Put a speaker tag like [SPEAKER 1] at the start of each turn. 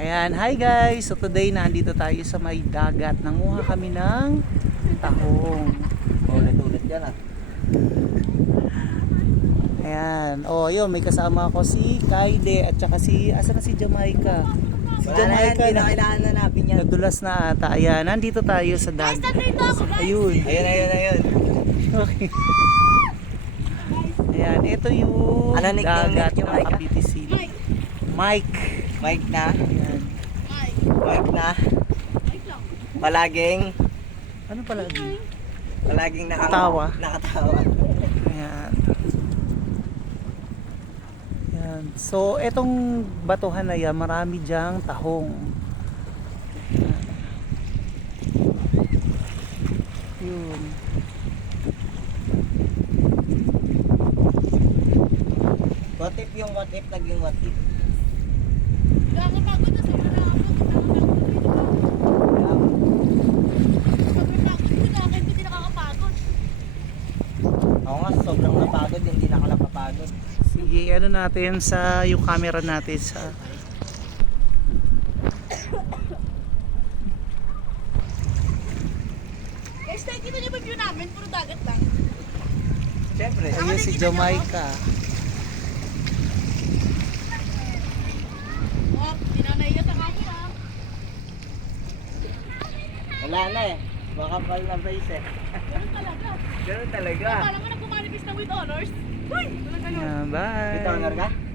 [SPEAKER 1] Ayan, hi guys! So today, nandito tayo sa may dagat. Nanguha kami ng tahong.
[SPEAKER 2] Ulit-ulit yan ah.
[SPEAKER 1] Ayan. O, oh, yun, may kasama ako si Kaide at saka si, asa na si Jamaica? Si Jamaica well, na, na, na. Kailangan na Nadulas na ata. Ayan, nandito tayo sa dagat.
[SPEAKER 2] Ayun. Ayun, ayun, ayun. Okay.
[SPEAKER 1] ayan, ito yung Alanik like, dagat ng
[SPEAKER 2] Abitisil. Mike!
[SPEAKER 1] Mike.
[SPEAKER 2] Mike na. Mike. Mike na. Palaging.
[SPEAKER 1] Ano palaging?
[SPEAKER 2] Palaging nakatawa. Tawa.
[SPEAKER 1] Nakatawa. Ayan. Ayan. So, etong batuhan na yan, marami dyang tahong. Ayan. Yun.
[SPEAKER 2] What if yung what if naging like what if? Mapagod, hindi
[SPEAKER 1] Sige, ano natin sa yung camera natin sa
[SPEAKER 3] Guys, tayo kita niyo ba namin? Puro dagat lang.
[SPEAKER 2] Siyempre, ayun si Jamaica. Niyo? Wala na eh. Baka pal na base eh. Ganun talaga. Ganun talaga.
[SPEAKER 3] Ang mo na kumanifest na with yeah, honors. Uy!
[SPEAKER 1] Bye! Ito, honor ka?